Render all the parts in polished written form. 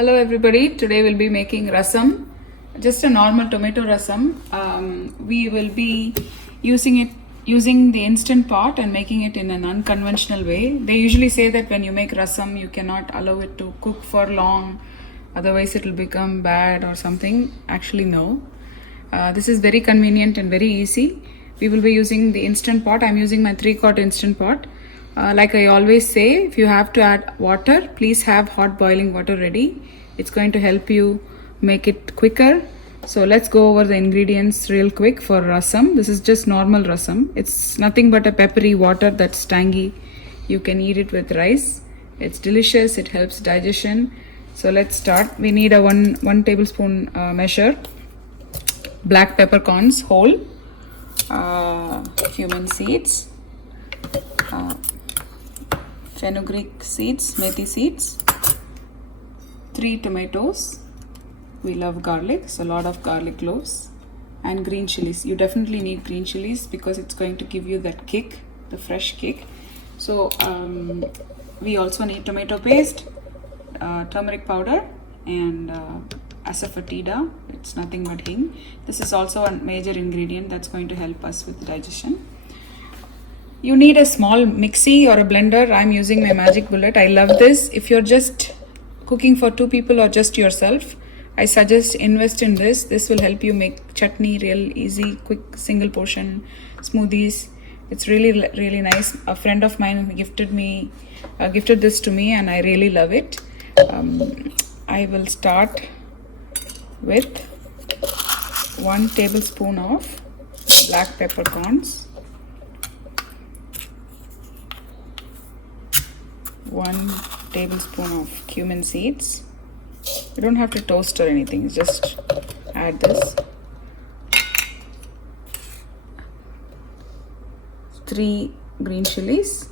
Hello everybody, today we'll be making rasam, just a normal tomato rasam. We will be using the instant pot and making it in an unconventional way. They usually say that when you make rasam you cannot allow it to cook for long, otherwise it will become bad or something. Actually no, this is very convenient and very easy. We will be using the instant pot. I'm using my 3-quart instant pot. Like I always say, if you have to add water, please have hot boiling water ready. It's going to help you make it quicker. So let's go over the ingredients real quick for rasam. This is just normal rasam. It's nothing but a peppery water that's tangy. You can eat it with rice. It's delicious. It helps digestion. So let's start. We need a one tablespoon measure black peppercorns whole, cumin seeds, fenugreek seeds, methi seeds, 3 tomatoes. We love garlic, so a lot of garlic cloves, and green chilies. You definitely need green chilies because it's going to give you that kick, the fresh kick. So we also need tomato paste, turmeric powder, and asafoetida. It's nothing but hing. This is also a major ingredient that's going to help us with digestion. You need a small mixie or a blender. I'm using my Magic Bullet. I love this. If you're just cooking for 2 people or just yourself, I suggest invest in this. This will help you make chutney real easy, quick, single portion smoothies. It's really nice. A friend of mine gifted this to me and I really love it. I will start with 1 tablespoon of black peppercorns, 1 tablespoon of cumin seeds. You don't have to toast or anything, just add this. 3 green chilies,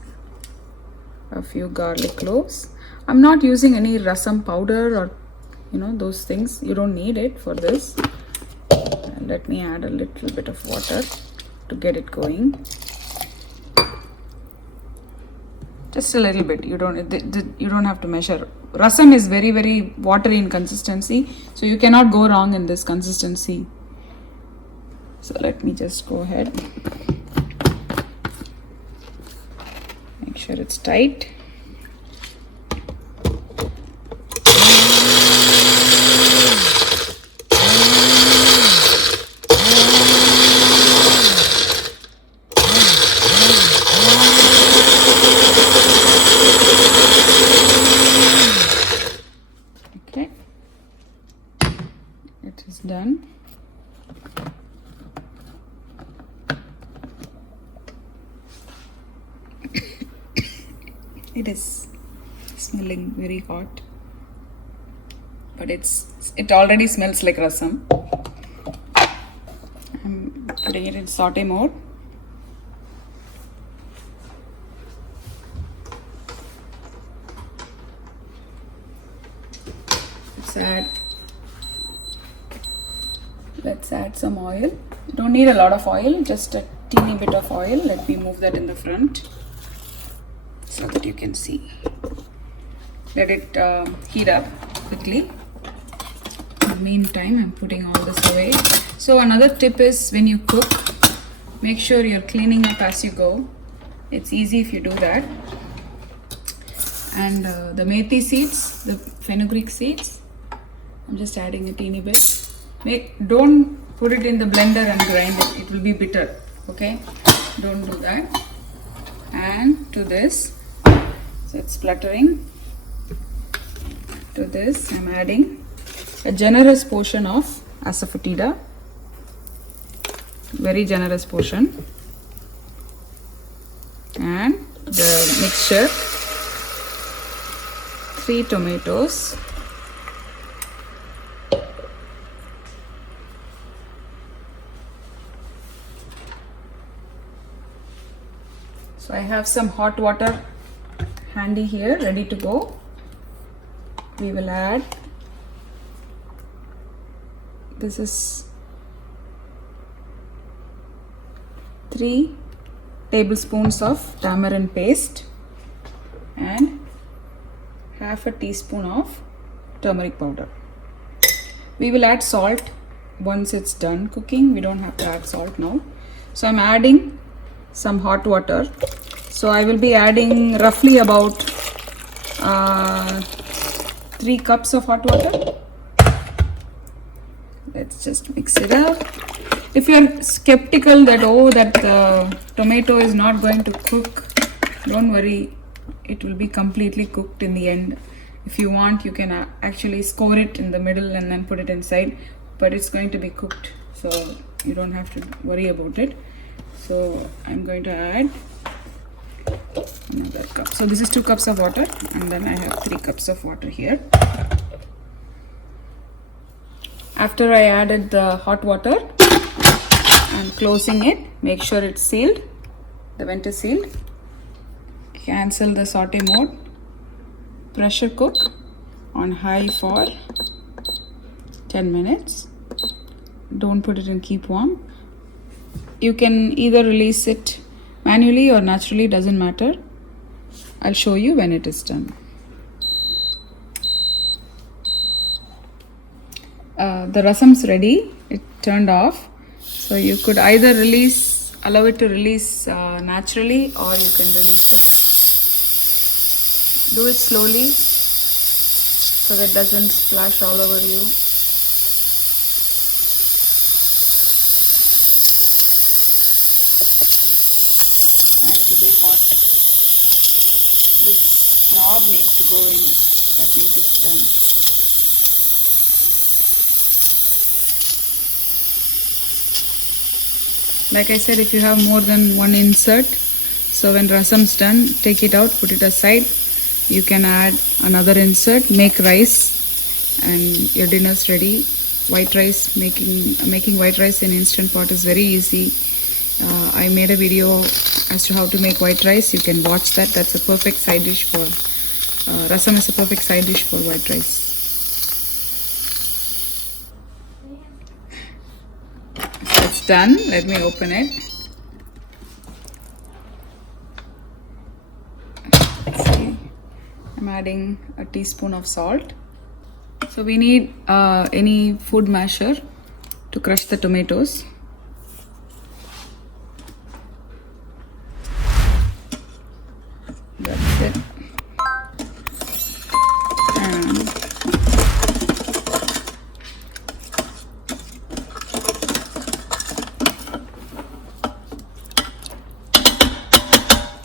a few garlic cloves. I'm not using any rasam powder or those things. You don't need it for this. And let me add a little bit of water to get it going. Just a little bit. You don't have to measure. Rasam is very watery in consistency, so you cannot go wrong in this consistency. So let me just go ahead. Make sure it's tight. It is done. It is smelling very hot, but it already smells like rasam. I'm putting it in saute mode. Let's add some oil. You don't need a lot of oil, just a teeny bit of oil. Let me move that in the front so that you can see. Let it heat up quickly. In the meantime, I'm putting all this away. So another tip is, when you cook, make sure you're cleaning up as you go. It's easy if you do that. And the methi seeds, the fenugreek seeds, I'm just adding a teeny bit. Don't put it in the blender and grind it. It will be bitter. Okay? Don't do that. And to this, so it's spluttering. To this, I'm adding a generous portion of asafoetida. Very generous portion. And the mixture, 3 tomatoes, so I have some hot water handy here, ready to go. We will add, this is 3 tablespoons of tamarind paste and half a teaspoon of turmeric powder. We will add salt once it's done cooking. We don't have to add salt now. So I'm adding some hot water. So I will be adding roughly about 3 cups of hot water. Let's just mix it up. If you're skeptical that the tomato is not going to cook, don't worry, it will be completely cooked in the end. If you want, you can actually score it in the middle and then put it inside, but it's going to be cooked, so you don't have to worry about it. So I'm going to add another cup. So this is 2 cups of water, and then I have 3 cups of water here. After I added the hot water, I'm closing it. Make sure it's sealed. The vent is sealed. Cancel the saute mode. Pressure cook on high for 10 minutes. Don't put it in keep warm. You can either release it manually or naturally, doesn't matter. I'll show you when it is done. The rasam's ready. It turned off. So you could either allow it to release naturally, or you can release it. Do it slowly so that it doesn't splash all over you. And it will be hot. This knob needs to go in at least it's done. Like I said, if you have more than one insert, so when rasam's done, take it out, put it aside. You can add another insert, make rice, and your dinner's ready. White rice, making white rice in Instant Pot is very easy. I made a video as to how to make white rice. You can watch that. That's a perfect side dish for rasam is a perfect side dish for white rice. It's done. Let me open it. Let's see. I'm adding a teaspoon of salt. So we need any food masher to crush the tomatoes. That's it. And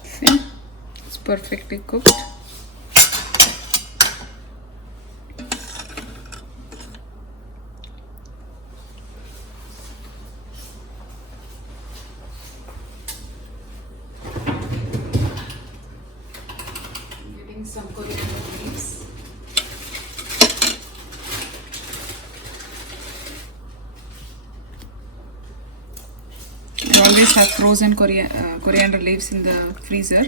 see, it's perfectly cooked. Some coriander leaves. I always have frozen coriander leaves in the freezer,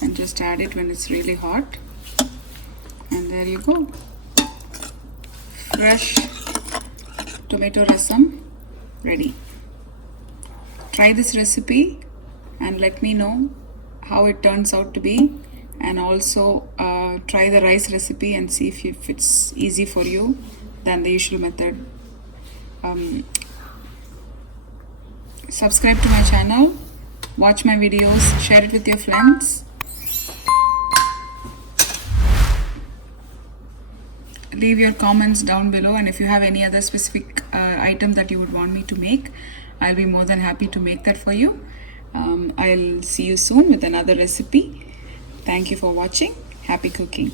and just add it when it's really hot. And there you go. Fresh tomato rasam ready. Try this recipe and let me know how it turns out to be, and also try the rice recipe and see if it's easy for you than the usual method. Subscribe to my channel, watch my videos, share it with your friends. Leave your comments down below, and if you have any other specific item that you would want me to make, I'll be more than happy to make that for you. I'll see you soon with another recipe. Thank you for watching. Happy cooking.